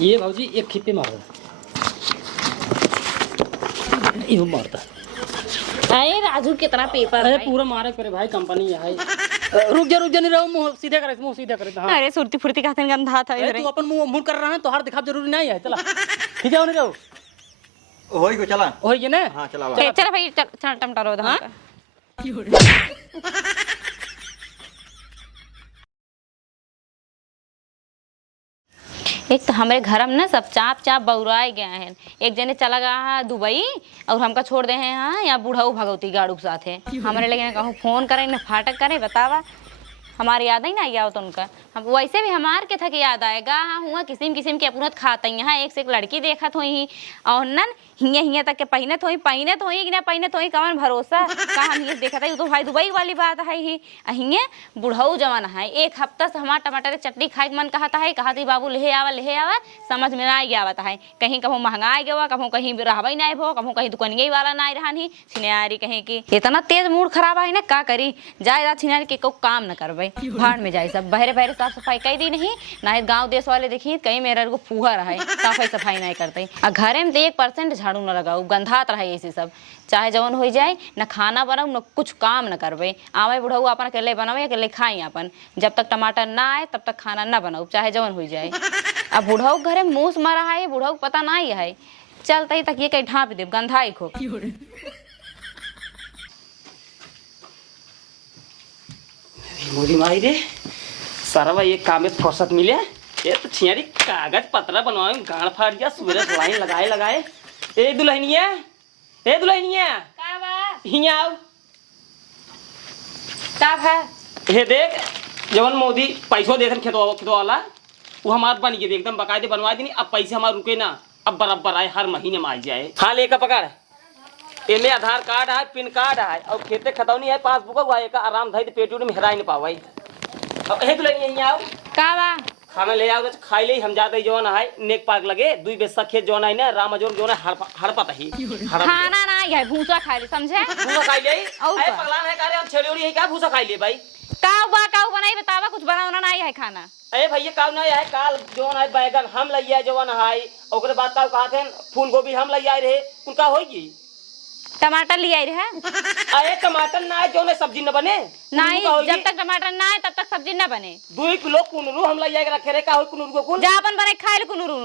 ये भाजी एक खिप्पे मारो, यो मारता। अरे राजू कितना पेपर अरे है। पूरा मारे करे भाई, कंपनी है भाई। रुक जा नहीं रहो, मुंह सीधा करे, मुंह सीधा करे। हाँ अरे सुरती फुर्ती का गंधा था अरे तू अपन मुंह कर रहा है तो हार दिखा जरूरी नहीं है। चला ठीक है, नहीं जाओ होई को चला हो ये ना। हां चला चल भाई चल टमटरो दा। एक तो हमारे घर में ना सब चाप चाप बउराए गए हैं। एक जने चला गया है दुबई और हमका छोड़ दे हैं यहाँ या बूढ़ा भगवती गाड़ू के साथ है। हमारे लगे कहूँ फोन करें ना फाटक करें, बतावा हमारी याद ही ना आया तो उनका। हम वैसे भी हमार के था कि याद आएगा। हाँ हुआ किस्म किस्म के अपनत खाता ही यहाँ एक से एक लड़की देखा थो ही और नन हिंगे हिंगे तक के पहने थोई कि ना पहने थोई कवन भरोसा का हम ये देखा था। तो भाई दुबई वाली बात है ही हिंगे बुढ़ऊ जमाना है। एक हफ्ता से हमारा टमाटर की चटनी खाए मन कहता है, कहा थी बाबू ले आवा समझ में ना गया आवता है। कहीं कहूँ महंगा गया, कहूँ कहीं रहबा ही नहीं भो, कहूँ कहीं दुकानिया वाला ना रहा नहीं छिनारी कहीं की। इतना तेज मूड खराब है ना का करी जाए छिनारी के को काम न करबे भाड़ में जाए सब बहरे बहरे साफ सफाई कई दी नहीं ना गाँव देश वाले देखिए कहीं मेरा को फूहा रहा है साफाई सफाई नहीं करते। और घरे में तो 1% झाड़ू न लगाऊ गंधात रहा ऐसे सब चाहे जवन हो जाए न खाना बनाऊ न कुछ काम न करबे। आवे बुढ़ऊ अपन अकेले बनावे अकेले खाई अपन, जब तक टमाटर ना आए तब तक खाना न बनाऊ चाहे जवन हो जाए। अब बुढ़ऊ घरे मूस मारा है बुढ़ऊ पता नहीं है चलता ही तक ये कहीं ढाँप दे गंधाई खो। मोदी माई रे सारा भाई एक काम में फुर्सत मिले। ये तो छियारी कागज पतरा बनवाए गाड़ फाड़ दिया सूरज लाइन लगाए। ए दुल्हनिया हिया आओ का है हे देख जवन मोदी पैसों देथन खेतो वाला वो हमार बन गए एकदम बकायदे बनवा दी। अब पैसे हमारे रुके ना, अब बराबर आए हर महीने में आ जाए। हाँ लेकर पकड़ इनमें आधार कार्ड है पिन कार्ड है और खेते खतौनी है पासबुक हुआ एक आराम धई पेट में हेराई नहीं पावाई। अब हे दुल्हनिया आओ का खाना ले आओ खाई ले हम जाते जवन है नेक पार्क लगे दुई बेसा खेत जवन है ना रामाजोर जवन हड़पत ही खाना ना है भूसा खा ले समझे भूसा खाई ले। अरे पगलान है कारे हम छेड़ोड़ी है क्या भूसा खाई ले भाई। काऊ बनाई बतावा कुछ बनाना नहीं है खाना। अरे भैया काऊ नहीं है काल जवन है बैगन हम लइया जवन है ओकरे बाद का कहते हैं फूल गोभी हम लइया रहे उनका होगी टमाटर ले आई रहे। अरे टमाटर ना है जो सब्जी न बने नहीं जब तक टमाटर ना है तब तक सब्जी न बने। 2 किलो कुनरू हम लइया रखे रे का हो कुनरू को कुल जापन बने खाए ले कुनरू।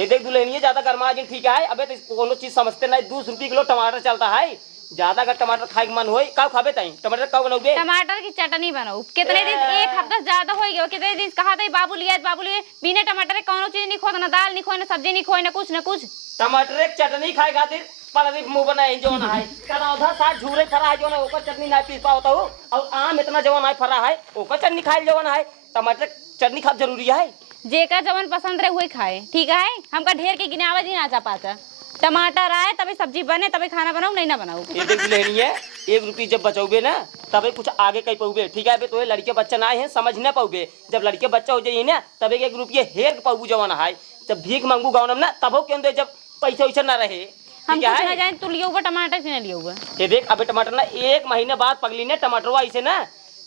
ये देख दुल्हनिया ज्यादा गरमा जी ठीक है। अबे तो कोनो चीज समझते नहीं 200 रुपये किलो टमाटर चलता है ज्यादा अगर टमाटर खाए के मन होई का खाबे तई टमाटर का बनाओगे टमाटर की चटनी बनाओ कितने दिन एक हफ्ता से ज्यादा हो गया कितने दिन कहा था बाबू लिए बिना टमाटर के कोनो चीज नहीं खो ना दाल नहीं खो ना सब्जी नहीं खो ना कुछ टमाटर की चटनी खाए खातिर पर मुंह बनाए जवन है करौधा साग झूरे फरा है जवन ओकर चटनी ना पी पावत हो और आम इतना जवन है फरा है ओकर चटनी खाए जवन है टमाटर चटनी खा जरूरी है जेका जवन पसंद रहे वही खाए ठीक है। हमका ढेर के गिनावा जी ना जा पाता टमाटर आए तभी सब्जी बने तभी खाना बनाऊ नहीं ना बनाऊ। ये देख लेनी है 1 रुपये जब बचोगे ना तभी कुछ आगे कहीं पाओगे ठीक है। तो लड़के बच्चा ना है समझ ना पाओगे जब लड़के बच्चा हो जाइए ना तब 1 रुपये हेर पाऊ जवाना है जब भीख मांगू गाँव में ना तब के अंदर जब पैसा वैसा ना रहे हम कुछ ना जाए तू लियोगा टमाटर की ना लियोगा। ये देख अबे टमाटर ना 1 महीने बाद पगली ने टमाटर ऐसे ना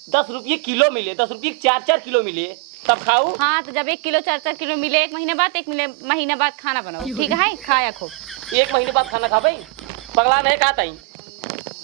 10 रुपये किलो मिले 10 रुपये 4 किलो मिले तब खाओ। हाँ तो जब 1 किलो 4 किलो मिले 1 महीने बाद 1 महीने बाद खाना बनाओ ठीक है खाया खूब 1 महीने बाद खाना खा भाई पगला नहीं कहता ही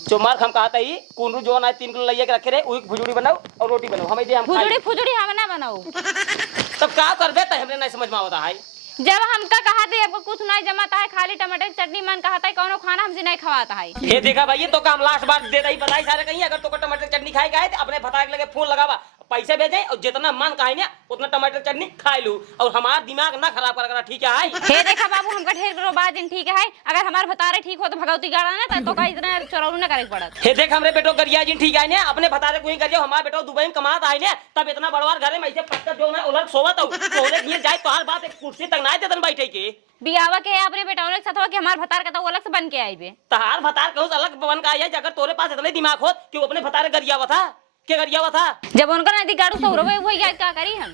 जो मार हम कहता ही कुंडू जो ना 3 किलो लइया के रखे रहे वही भुजुड़ी बनाओ और रोटी बनाओ हम फुजुड़ी हम ना बनाओ तब का करबे त हमरे नहीं समझ में आवता है। जब हमका कहा थे आपको कुछ नहीं जमाता है खाली टमाटर की चटनी मन कहता है कौनो खाना हमसे नहीं खवाता है। ये देखा भाई तो काम लास्ट बार दे दई बताई सारे कहीं अगर तो टमाटर की चटनी खाए गए अपने फटाक लगे फोन लगावा पैसे भेजे और जितना मन कहे ना उतना टमाटर चटनी खाई लू और हमारा दिमाग ना खराब कर ठीक है। हे देखा बाबू हमका ढेर करो बात दिन ठीक है अगर हमारे भतारे ठीक हो तो भगवती गाड़ा ना तो कहीं इतना चोरौलू ना करे पड़त। हे देख हमरे बेटो गरिया जी ठीक है ना अपने भतारे को ही करियो हमारा बेटो दुबई में कमाता है ना तब इतना बड़वार घरे में ऐसे पत्थर जो ना उलट सोवत हो तोरे लिए जाए तो हर बात एक कुर्सी तक ना देतन बैठे के बियावा के अपने बेटा के साथ कि हमार भतार का तो अलग से बन के आई बे तहार भतार कहूं अलग बन का आई अगर तोरे पास इतने दिमाग हो कि अपने भतारे गरियावा था क्या गरियावा था जब उनका नदी गाड़ू सौरव वही क्या करी हम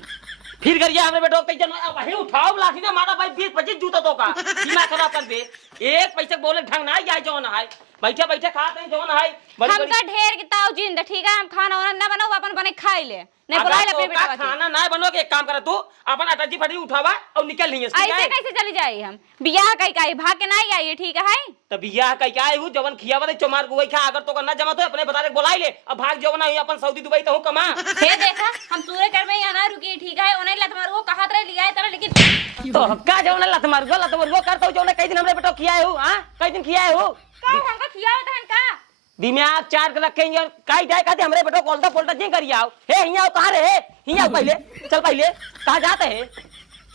फिर गरिया हमरे बेटो कई जन वही उठाओ लाठी ना मारा भाई 20-25 जूता तो का दिमाग खराब कर दे एक पैसे बोले ढंग ना आई जो ना है बैठे बैठे खाते हैं जवन है बड़ी बड़ी हमका ढेर की ताऊ जिंदा ठीक है हम खाना वाना ना बनाओ अपन बने खाई ले नहीं बुलाए ले अपने बेटा खाना ना बनोगे एक काम कर तू अपन अटजी फटी उठावा और निकल नहीं ऐसे कैसे चली जाई हम बियाह कई काई भाग के नहीं आई ठीक है तब बियाह कई क्या है जवन खियावा चमार को वही खा अगर तो करना जमा तो अपने बता दे बुलाई ले अब भाग जवन है अपन सऊदी दुबई तो कमा हे देखा हम सूर्य कर में यहाँ ना रुकी ठीक है उन्हें लत मार वो कहा तरह लिया है तरह लेकिन तो का जवन लत मार गो करता जवन कई दिन हमरे बेटा खियाए हो हां कई दिन खियाए हो का हमका खियावे तहन का दिमाग चार के रखेंगे और काई जाए कहते हमरे बेटो कोलता पोलता जी करिए आओ हे हिया कहां रे हिया पहले चल पहले कहां जाते हैं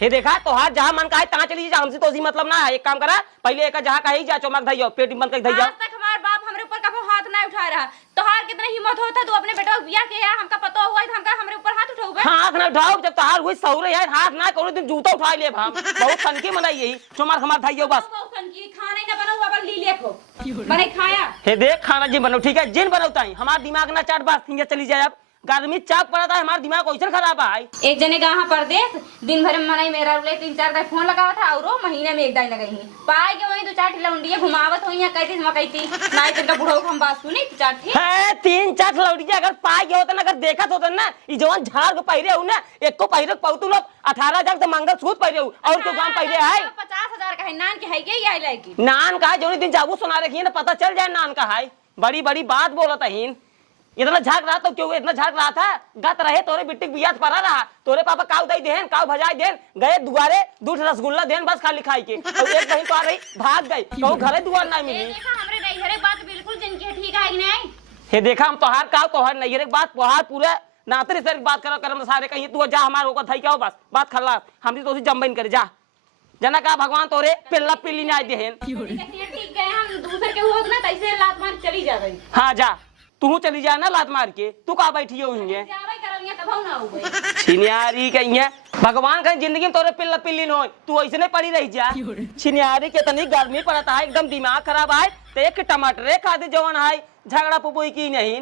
हे देखा तो हाथ जहां मन का है तहां चली जा हमसे तो उसी मतलब ना है एक काम करा पहले एक जहां कहीं जा चौमक धइयो पेटी बंद कर धइयो आज तक हमार बाप हमरे ऊपर कभी हाथ ना उठा रहा तोहार कितना हिम्मत होता तू अपने बेटा को बियाह के या हमका पता हुआ है हमका हमरे ऊपर हाथ उठाओगे हाथ ना उठाओ जब तहार हुई सौरे है हाथ ना कोनो दिन जूता उठा ले हम बहुत तनकी मनाई यही चौमार खमार धइयो बस की खाना ही ना बना हुआ बल ली ले खो बने खाया हे देख खाना जी बनो ठीक है जिन बनाता है हमारा दिमाग ना चाट बात थिंगे चली जाए अब गर्मी चाप पड़ा था हमारा दिमाग कैसे खराब है एक जने कहाँ परदेश दिन भर में मनाई मेरा उले 3-4 का फोन लगावा था और महीने में एक दाई लगाई है पाए के वही 2-4 लौंडिया घुमावत होई है कहती मकईती नाई तक बुढ़ऊ हम बात सुनी 4 थी है 3-4 लौंडिया अगर पाए के होता ना अगर देखत होता ना ई जवान झाड़ को पहिरे हो ना एक को पहिरे पौतु लोग 18,000 से मंगलसूत्र पहिरे हो और तो काम पहिरे है 50,000 का है नान के है के आई लायकी नान का जो दिन जाबू सुना रखी है ना पता चल जाए नान का है बड़ी बड़ी बात बोलता है इतना झाग रहा तो क्यों इतना झाग रहा था गत रहे तोरे बिट्टी बियात पड़ा रहा तोरे पापा काव दई देन काव भजाई देन गए दुआरे दूध रसगुल्ला देन बस खाली खाई के और एक कहीं तो आ रही भाग गई कहूं घरे दुआर ना मिली देखा हमरे नैहरे बात बिल्कुल जिनकी ठीक है नहीं हे देखा हम तोहार काव तोहार नैहरे बात तोहार पूरे नातरी से बात करो करम सारे कहीं तू जा हमार होकर थई क्या बस बात खल्ला हमनी तो जम्बइन करे जा जना का भगवान तोरे पिल्ला पिल्ली ना देहन ठीक गए हम दूसरे के हुआ ना तैसे लात मार चली जा गई हां जा तू चली जा ना लात मार के तू का बैठी हो हिंगे छिनियारी कहीं है भगवान कहीं जिंदगी में तोरे पिल्ला पिल्ली न हो तू ऐसे नहीं पड़ी रही जा छिनियारी के तनी गर्मी पड़ता है एकदम दिमाग खराब है तो एक टमाटरे खाते जवन है झगड़ा पुपुई की नहीं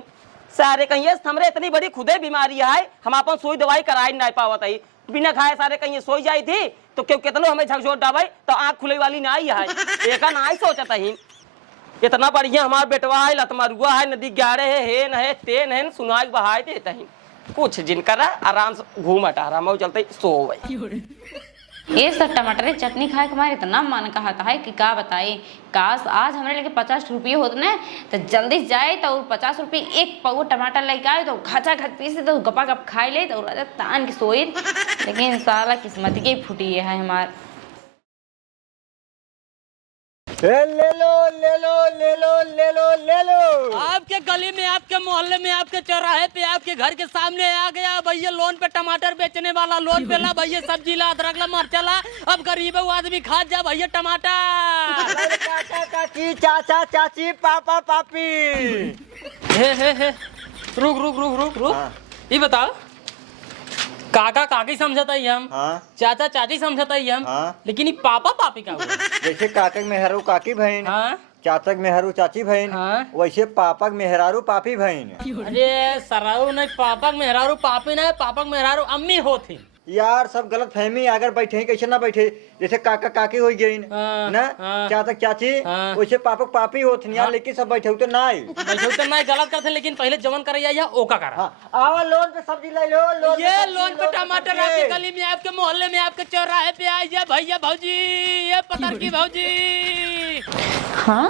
सारे कहीं हमरे इतनी बड़ी खुदे बीमारी है हम अपन सोई दवाई कराई नहीं पावत है बिना खाए सारे कहीं सोई जाई थी तो क्यों कितनो हमें झकझोर डाबाई तो आँख खुले वाली ना है एक ना ही सोचता ही इतना बढ़िया हमारा बेटवा है लतमरुआ है नदी ग्यारह है हेन है तेन है सुनाई बहाय देता ही कुछ जिनकर आराम से घूम हटा मऊ चलते सो गई ये सब टमाटर की चटनी खाए के हमारे इतना मन कहता है कि का बताए काश आज हमारे लेके 50 रुपये होते ना तो जल्दी जाए तो 50 रुपये एक पौ टमाटर लेके आए तो घचा घच पीसे तो गपा गप खाए ले तो राजा तान की सोई लेकिन साला किस्मत की फूटी है हमार ले लो ले लो ले लो ले लो ले लो आपके गली में आपके मोहल्ले में आपके चौराहे पे आपके घर के सामने आ गया भैया लोन पे टमाटर बेचने वाला लोन पे ला भैया सब्जी ला अदरक ला मरचा ला अब गरीब आदमी खा जा भैया टमाटर काका काकी चाचा चाची पापा पापी हे रुक रुक रुक रुक रुक हाँ। ये बताओ काका काकी समझता ही हम हाँ। चाचा चाची समझता ही हम हाँ। लेकिन ये पापा पापी का हुआ जैसे काका मेहरारू काकी बहन हाँ चाचा मेहरारू चाची बहन हाँ। वैसे पापा मेहरारू पापी बहन अरे सरारू नहीं पापा मेहरारू पापी नहीं पापा मेहरारू अम्मी होती यार सब गलत फहमी अगर बैठे कैसे ना बैठे जैसे काका काकी हो गई हाँ, ना हाँ। चाचा चाची हाँ। वैसे पापा पापी होती यार लेकिन सब बैठे तो ना बैठे तो नहीं गलत करते लेकिन पहले जमन करे या ओका करा हाँ। आओ लोन पे सब्जी ले लो लोन ये लोन पे टमाटर आपके गली में आपके मोहल्ले में आपके चौराहे पे आई है भैया भौजी ये पतर की भौजी हाँ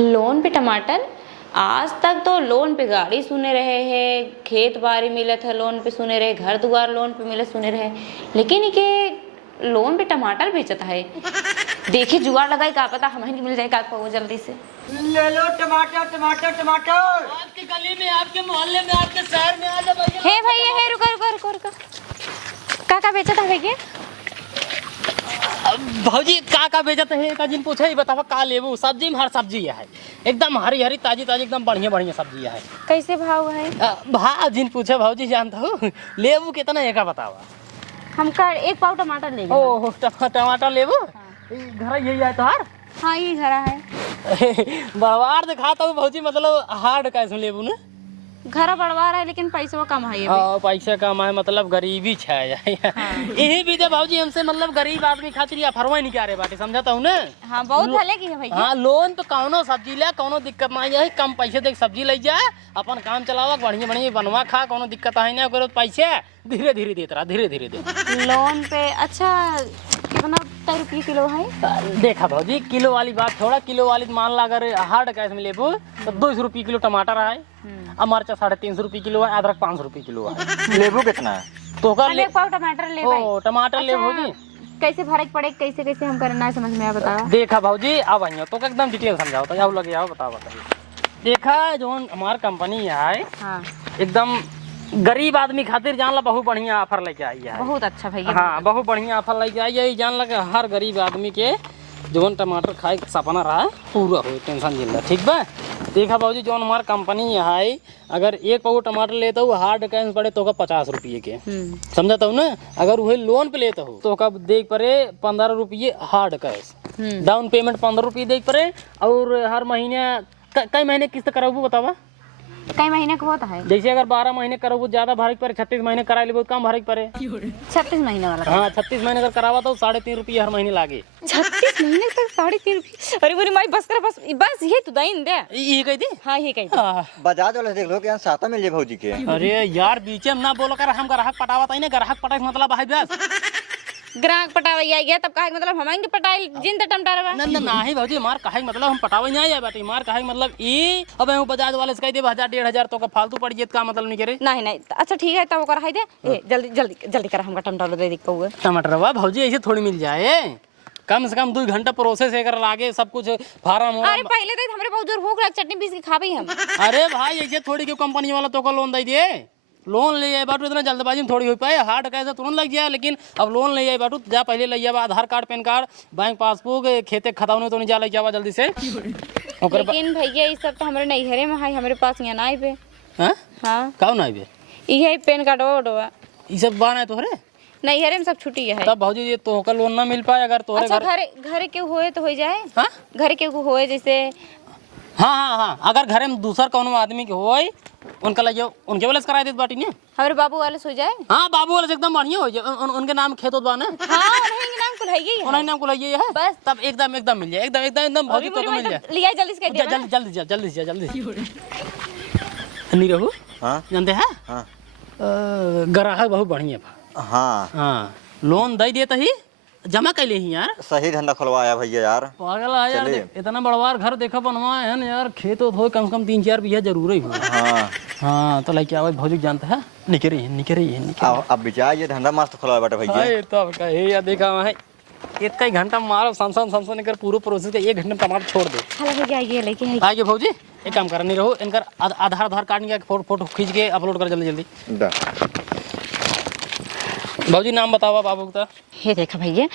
लोन पे टमाटर आज तक तो लोन पे गाड़ी सुने रहे हैं खेत बाड़ी मिले थे लोन पे सुने रहे घर दुआर लोन पे मिले सुने रहे लेकिन ये लोन पे टमाटर बेचता है देखिए जुगाड़ लगाई का पता हमें मिल जाए का जल्दी से ले लो टमाटर टमाटर टमाटर आपके गली में आपके मोहल्ले में आपके शहर में आ जा भैया हे भैया हे रुको रुको रुको रुको का बेचता है भैया भौजी का बेचत है का जिन पूछे बतावा का लेबू सब्जी में हर सब्जी है एकदम हरी हरी ताजी ताजी एकदम बढ़िया बढ़िया सब्जी है कैसे भाव है भाव जिन पूछे भौजी जानता हूँ लेबू कितना एक बतावा हमका 1 पाव टमाटर ले ओह टमाटर लेबू घर यही है तोहार हाँ ये घरा है बड़वार दिखाता हूँ भौजी मतलब हार्ड कैसे लेबू ने घर बढ़वा रहा है लेकिन पैसा कम है ये भी। हाँ पैसा कम है मतलब गरीबी छा यही भी दे भाजी हमसे मतलब गरीब आदमी खातिर या फरवाई नहीं क्या रे बाटे समझाता हूँ ना। हाँ बहुत भले की है भैया। हाँ लोन पे कौनो सब्जी ले कौनो दिक्कत ना है कम पैसे दे सब्जी ले जा अपन काम चलावा बढ़िया बढ़िया बनवा खा कोनो दिक्कत है ना करो पैसे धीरे धीरे देता रहा धीरे धीरे दे। लोन पे अच्छा कितना रुपये किलो है? देखा भाजी किलो वाली बात थोड़ा किलो वाली मान ला अगर हार्ड कैश में लेबो तो 200 रुपये किलो टमाटर है अब मरचा 350 रुपये किलो है अदरक 500 रुपये किलो है। लेबू कितना है? तो कर ले पाव टमाटर ले भाई। ओ टमाटर ले भाजी कैसे फर्क पड़े कैसे कैसे हम करना है समझ में आ बताओ। देखा भाजी अब आइयो तो एकदम डिटेल समझाओ तो आओ लगे आओ बताओ बताइए। देखा जो हमार कंपनी है हाँ एकदम गरीब आदमी खातिर जान ला बहुत बढ़िया ऑफर लेके आई है। बहुत अच्छा भैया। हाँ बहुत बढ़िया ऑफर लेके आई है जान लगे हर गरीब आदमी के जोन टमाटर खाए के सपना रहा पूरा हो टेंशन जिल्ला ठीक बा। देखा बाबूजी जोन हमार कंपनी है अगर एक पाव टमाटर लेता हूँ हार्ड कैश पड़े तो 50 रुपये के समझाता हूँ ना। अगर वही लोन पे लेता हूँ तो देख पड़े 15 रुपये हार्ड कैश डाउन पेमेंट 15 रुपये देख पड़े और हर महीने कई महीने किस्त कराबू बतावा कई महीने का होता है? जैसे अगर 12 महीने करो ज्यादा भरे पड़े 36 महीने करा ले बहुत कम भरे पड़े 36 महीने वाला। हाँ 36 महीने अगर करावा तो 3.5 रुपये हर महीने लागे। 36 महीने तक 3.5 रुपये? अरे बोली माई बस कर बस ये तो दाइन दे ये कह दी। हाँ ये कही बजाज वाले देख लो क्या साता मिल जाए भौजी के। अरे यार बीच में ना बोलो कर हम ग्राहक पटावा था ना ग्राहक पटाए मतलब भाई बस ग्राहक पटावा आ गया तब कहे मतलब हम आएंगे पटाई जिन टमटारवा ना ना नहीं भाजी मार कहे मतलब हम पटावे नहीं आए बाटी मार कहे मतलब ई अब हम बजाज वाले से कह दे 1000-1500 तो का फालतू पड़ जेत का मतलब नहीं करे। नहीं नहीं अच्छा ठीक है तब कर दे ए जल्दी जल्दी जल्दी कर हमका टमाटर दे दिक्कत टमाटरवा भाजी ऐसे थोड़ी मिल जाए कम से कम 2 घंटा प्रोसेस है कर लागे सब कुछ फार्म। अरे पहले तो हमरे बहुत जोर भूख लग चटनी पीस के खाबी हम। अरे भाई ऐसे थोड़ी क्यों कंपनी वाला तो का लोन दे दिए लोन ले जाए बाटू इतना जल्दबाजी में थोड़ी हो पाए हार्ड कैसे तुरंत लग जाए लेकिन अब लोन ले जाए बाटू जा पहले ले जावा Aadhaar card pan card bank passbook खेते खतावने तो नहीं जा ले जावा जल्दी से। लेकिन भैया ये सब तो हमारे नैहरे में है हमारे पास यहाँ ना पे। हाँ कौन ना बे ये पैन कार्ड ओडवा ये सब बान है तोहरे नैहरे में सब छुट्टी है। तब भाजी ये तो का लोन ना मिल पाए अगर तोहरे अच्छा घर के होए तो हो जाए। हाँ घर के होए जैसे हाँ हाँ हाँ अगर घरे में दूसरा कौन आदमी के होए उनका लगे उनके वाले से करा देते बाटी ने हमारे बाबू वाले सो जाए। हाँ बाबू वाले से एकदम बढ़िया हो जाए उनके नाम खेत होत बाने। हाँ उन्हीं के नाम कुल है ही उन्हीं नाम को लइए है बस तब एकदम एकदम मिल जाए एकदम एकदम एकदम भाजी तो मिल जाए। लिया जल्दी से कह दे जल्दी जल्दी जा जल्दी जा जल्दी नहीं रहू। हाँ जानते हैं हाँ ग्राहक बहुत बढ़िया बा। हाँ हाँ लोन दे देता ही जमा कैले ही यार सही धंधा खुलवाया भैया यार। पागल है यार चलिए। इतना बड़वार घर देखा बनवाए है ना यार खेत हो कम से कम 3-4 बीघा जरूर ही हो। हाँ हाँ तो लाइक आवाज भौजी जानते हैं निकरे अब बिचार ये धंधा मस्त खुलवाया बेटा भैया। हाय तब का हे या देखा है एक कई घंटा मारो संसन कर पूरा प्रोसेस का 1 घंटे में टमाटर छोड़ दे। हेलो भैया ये लेके आगे भौजी एक काम कर नहीं रहो इनकर आधार कार्ड निकाल फोटो खींच के अपलोड कर जल्दी जल्दी। दा। भौजी नाम बतावा बाबू का। हे देखा भैया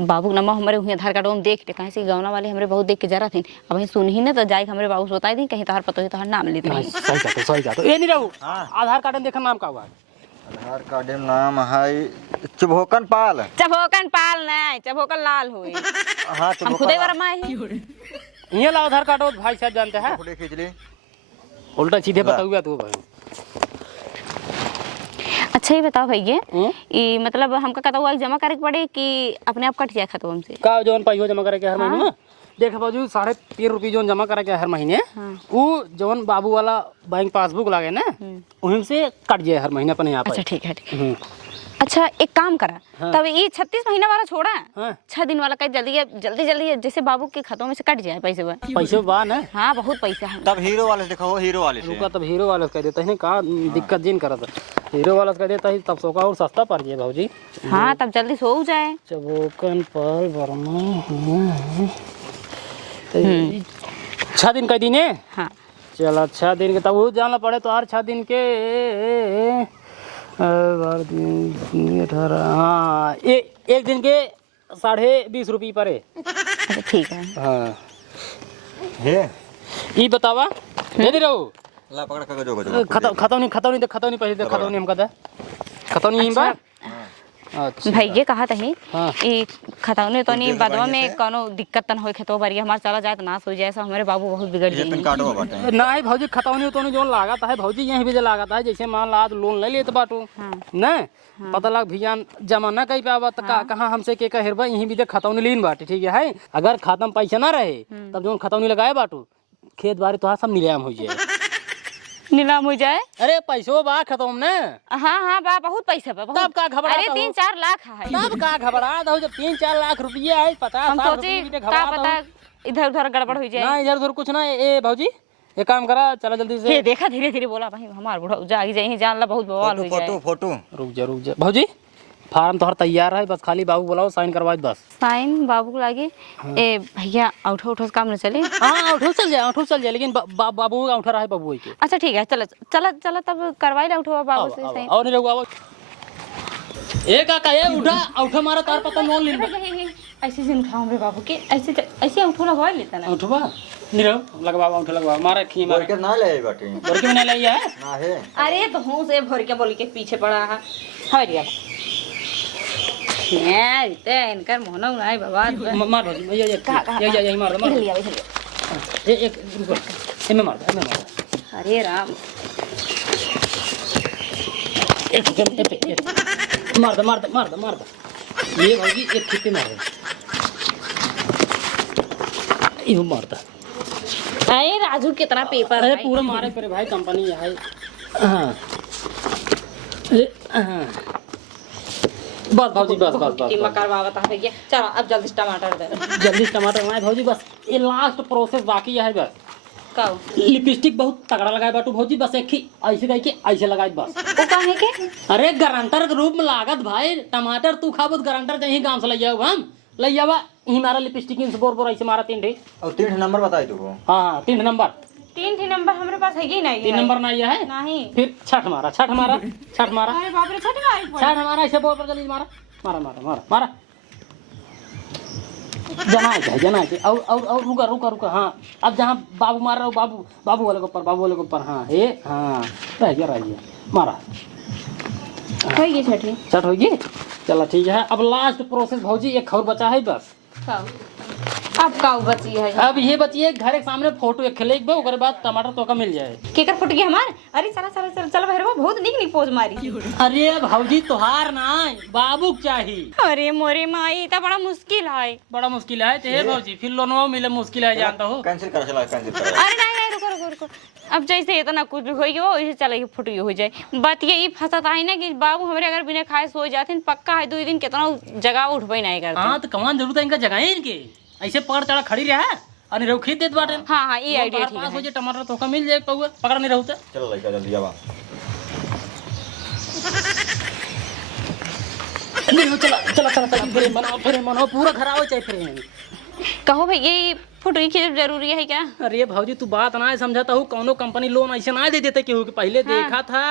बाबू नमा हमारे हुई आधार कार्ड में देख ले कहीं से गाँव वाले हमारे बहुत देख के जरा थी अब वहीं सुन ही ना तो जाए हमारे बाबू सोता थी कहीं तोहर पता तोहर नाम लेते नहीं। सही कहते ये नहीं रहू आधार कार्ड में देखा नाम का हुआ आधार कार्ड में नाम है चुभोकन पाल। चभोकन पाल नहीं चभोकन लाल हुई हाँ हम खुदे बरमा है। ये ला आधार कार्ड भाई साहब जानते हैं फोटो खींच ली। उल्टा सीधे बताऊंगा तू भाई। अच्छा ये बताओ भैया ये मतलब हमका कता हुआ जमा करे पड़े कि अपने आप कट जाए खतवा हमसे का जोन पैसा जमा करे के हर महीने में देखा बाजू 13.5 रुपये जोन जमा करे के हर महीने वो जोन बाबू वाला बैंक पासबुक लागे ना वहीं से कट जाए हर महीने अपने यहाँ पे। अच्छा ठीक है अच्छा एक काम करा तब ये 36 महीना वाला छोड़ा 6 दिन वाला कहीं जल्दी जल्दी जैसे बाबू के खातों में से कट जाए पैसे बा ना। हाँ बहुत पैसा है। तब हीरो वाले से दिखाओ हीरो वाले से। रुका तब हीरो वाले से कह देता है कहाँ दिक्कत जिन करा था हीरो वाला से कह देता है तब सोका और सस्ता पड़ जाए भाजी। हाँ तब जल्दी सो जाए। चबोकन पाल वर्मा 6 दिन का दिन है। हाँ चल 6 दिन के तब वो जाना पड़े तो हर 6 दिन के 18 हाँ एक दिन के 20.5 रुपये पड़े। अच्छा ठीक है। हाँ हे ये बतावा दे दे रहो ला पकड़ कागज होगा खतौनी पहले खतौनी हमका दे खतौनी बा अच्छा। भैया कहा तही हाँ। ई खतौने तो नहीं बदवा में कोनो दिक्कत तन होई खेतो बरिया हमार चला जाए तो नाश हो जाए, सब हमारे बाबू बहुत बिगड़ ये गए पिन कार्ड हुआ बाटे। नहीं भौजी खतौनी तो जो लागत है भौजी यहीं भी लागत है, जैसे मान ला लोन ले लेते बाटू हाँ। न पता लग भैया जमा न कही पावा तो कहाँ हमसे के कहरबा यहीं भी खतौनी लीन बाटे ठीक है। अगर खाता में पैसा ना रहे तब जो खतौनी लगाए बाटू खेत बाड़ी तो सब नीलाम हो जाए। नीलाम हो जाए? अरे पैसो बा खतौन ने। हाँ हाँ बा बहुत पैसा बा बहुत। तब का घबरा? अरे 3-4 लाख है। तब का घबरा दो जब 3-4 लाख रुपया है 50 हम सोचे का पता इधर उधर गड़बड़ हो जाए। ना इधर उधर कुछ ना। ए भौजी एक काम करा चला जल्दी से। हे देखा धीरे धीरे बोला भाई हमार बुढ़ा जागी जाए जान ला बहुत बवाल हो जाए। फोटो रुक जा भौजी फार्म तोहर तैयार है, बस खाली बाबू बुलाओ साइन करवा दे बस। साइन बाबू को लागे। ए भैया औठो औठो काम न चले। हाँ औठो चल जाए लेकिन बाबू का औठा रहा है बाबू के। अच्छा ठीक है चलो चलो चलो तब करवाई ला उठो बाबू से साइन। और नहीं रहुआ ए काका ये उठा औठा मारा तार पता लोन ले। ऐसे से उठाओ मेरे बाबू के ऐसे ऐसे उठो लगवा लेता ना। औठवा नहीं रहो लगवा औठा लगवा मारा खी मारा के ना ले बाटे। बरके में नहीं लिया है ना है। अरे तो हूं से भर के बोल के पीछे पड़ा है हरिया यार इते इनकर मोहना नहीं बाबा। मार भौजी ये मार दो मार लिया ए एक रुको ए में मार दो अरे राम मार दो ये भौजी एक खिट्टी मार दो ये मारता। अरे राजू कितना पेपर अरे है पूरा मारे पर भाई कंपनी है। हाँ हाँ बस भौजी बस टीम करवा बता भैया चलो अब जल्दी टमाटर दे जल्दी टमाटर बनाए भौजी बस ये लास्ट प्रोसेस बाकी है बस। काऊ लिपस्टिक बहुत तगड़ा लगाए बाटू भौजी बस एक ही ऐसे कह के ऐसे लगाए बस। वो काहे के? अरे गारंटर के रूप में लागत भाई टमाटर तू खाबो गारंटर कहीं गांव से ले जाओ हम ले जावा ही मारा लिपस्टिक इन बोर ऐसे मारा 3 और 3 नंबर बताई तू। हाँ 3 नंबर 3 नंबर हमारे पास है ही नहीं 3 नंबर नहीं है नहीं। फिर छठ मारा अरे बाप रे छठ मारा ऐसे बोर पर जल्दी मारा जना है और रुका हाँ अब जहाँ बाबू मार रहा हो बाबू वाले के ऊपर हाँ हे हाँ रह गया मारा होगी छठी छठ होगी। चलो ठीक है अब लास्ट प्रोसेस भौजी एक और बचा है बस। अब काऊ बची है अब ये बची है घर के सामने फोटो एक खिले ओकर बाद टमाटर तो का मिल जाए। केकर फुट गया हमार। अरे चला भैरवा बहुत निक पोज मारी। अरे भौजी तोहार ना बाबू चाहिए। अरे मोरे माई तो बड़ा मुश्किल है बड़ा मुश्किल है तो भौजी फिर लोनवा मिले मुश्किल है जानता हो। कैंसिल कर चला कैंसिल कर। अरे नहीं रुको अब जैसे इतना कुछ भी होगी वो वैसे चले फुटी हो जाए। बात ये फंसत है ना कि बाबू हमारे अगर बिना खाए सो जाते पक्का है 2 दिन कितना जगह उठबे नहीं करते। हाँ तो कमान जरूरत है इनका जगह है इनके ऐसे पकड़ चढ़ा खड़ी रहा और नहीं खींच देते बाटे। हाँ ये आइडिया ठीक पास हो है। जाए टमाटर तो का मिल जाए पौवा पकड़ नहीं रहता। चलो लड़का जल्दी आवा। नहीं चला फिर मनाओ पूरा खराब हो चाहे फिर कहो भाई ये फोटो खींच जरूरी है क्या? अरे भौजी तू बात ना समझाता हूँ कौनो कंपनी लोन ऐसे ना दे देते केहू के पहले देखा था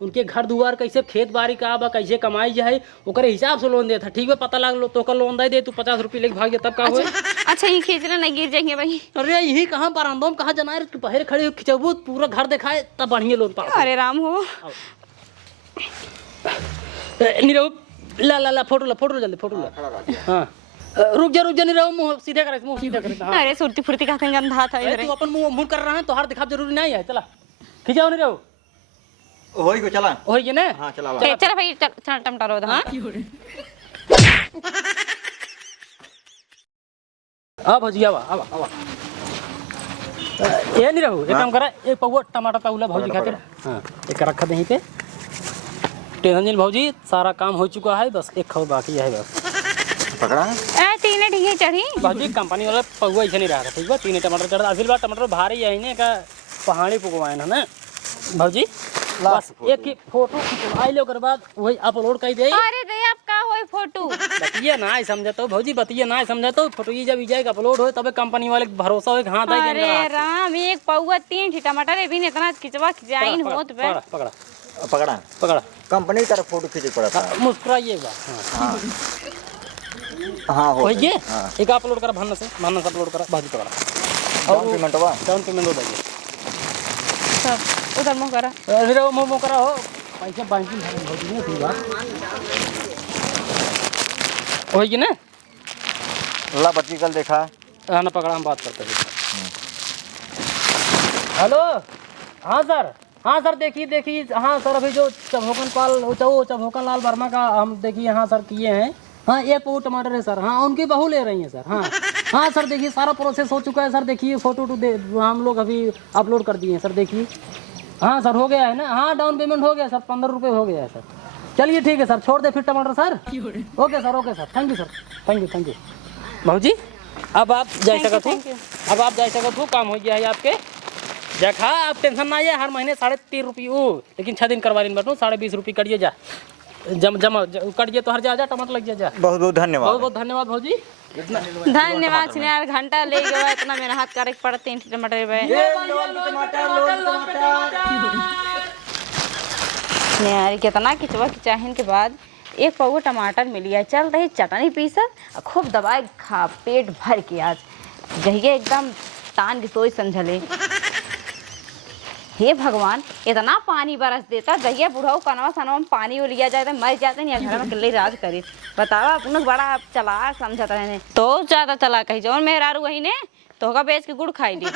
उनके घर दुआर कैसे खेत बाड़ी का बा कैसे कमाई जाए ओकरे हिसाब से लोन देता ठीक है पता लग तो का लोन दे तू 50 रुपये लेके भाग तब का हुए। अच्छा ये खींचना नहीं गिर जाएंगे भाई। अरे यही कहाँ बरामदों में कहाँ जना तू पहले खड़े खिंचबू पूरा घर दिखाए तब बढ़िया लोन पास। अरे राम हो नहीं ला फोटो जल्दी फोटो ला। हाँ रुक जा नहीं रहो मुंह सीधे करे। हाँ अरे सुरती फुर्ती का गंधा था तू अपन मुंह कर रहा है तो हर दिखा जरूरी नहीं है। चला खिंचाओ नहीं रहो होई को चला होई ना। हां चला चल भाई चल टमाटर दो। हाँ आ भौजी आवा ये नहीं रहो एक काम करा एक पौवा टमाटर पाउला भौजी खातिर। हाँ एक रखा दे यहीं पे टेंशन भौजी सारा काम हो चुका है बस एक खबर बाकी है बस। पकड़ा ए 3 ढींगे चढ़ी भौजी कंपनी वाला पौवा ऐसे नहीं रहा था ठीक बा 3 टमाटर चढ़ा आशीर्वाद टमाटर भारी है ने का पहाड़ी पुकवाए ना भौजी बस एक ही फोटो खिंचवाई लो कर बाद वही अपलोड कर दे। अरे दे आप का होई फोटो बतिए ना समझतो भौजी बतिए ना समझतो फोटो ये जब जाएगा अपलोड हो तबे कंपनी वाले भरोसा हो हां दे अरे राम एक पौवा 3 टमाटर भी इतना खिंचाइन होत बे। पकड़ा कंपनी की तरफ फोटो खींच पड़ा था। मुस्कुराइएगा। हां हो ये एक अपलोड करा भन्ना से अपलोड करा भाजी पकड़ा और डाउन पेमेंट हो जाएगा सब उधर मुंह करा अरे मुंह करा हो पैसा बैंक में भौजी नहीं थी बात होगी ना? ला बच्ची कल देखा। हाँ ना पकड़ा, हम बात करते हैं। हेलो, हाँ सर, हाँ सर, देखिए हाँ सर, अभी जो चभोकन लाल वर्मा का हम देखिए हाँ सर किए हैं। हाँ 1 पाव टमाटर है सर। हाँ उनकी बहू ले रही है सर। हाँ हाँ सर, देखिए सारा प्रोसेस हो चुका है सर। देखिए फोटो हम लोग अभी अपलोड कर दिए हैं सर। देखिए हाँ सर, हो गया है ना? हाँ डाउन पेमेंट हो गया सर, 15 रुपये हो गया है सर। चलिए ठीक है सर, छोड़ दे फिर टमाटर sir. Okay sir, thank you sir, thank you. भाऊ जी अब आप जा सकते हो, अब आप जा सकते हो, काम हो गया है आपके। जखा आप टेंशन ना आइए, हर महीने 3.5 रुपये लेकिन 6 दिन करवा दिन बैठो, 20.5 रुपये कटिए जा, जमा कटिए तो हर जा टमाटर लग जा। बहुत बहुत धन्यवाद। बहुत बहुत धन्यवाद भाऊ जी। धन्यवाद यार, घंटा ले गया, इतना मेहनत करे पड़ते हैं टमाटर पे यार। कितना खिंचाहिन के बाद 1 पाव टमाटर मिल गया। चल रही चटनी पीसत, खूब दवाई खा पेट भर के। आज जहिए एकदम तान की सोच समझले। हे भगवान, इतना पानी बरस देता, जहिए बुढ़ाऊ कनवा सनवा में पानी वो लिया जाए तो मर जाते नहीं, घर में अकेले राज करे। बतावा अपन बड़ा चला समझता रहने तो ज्यादा चला कही जो मेहरारू वही ने तो बेच के गुड़ खाई ली।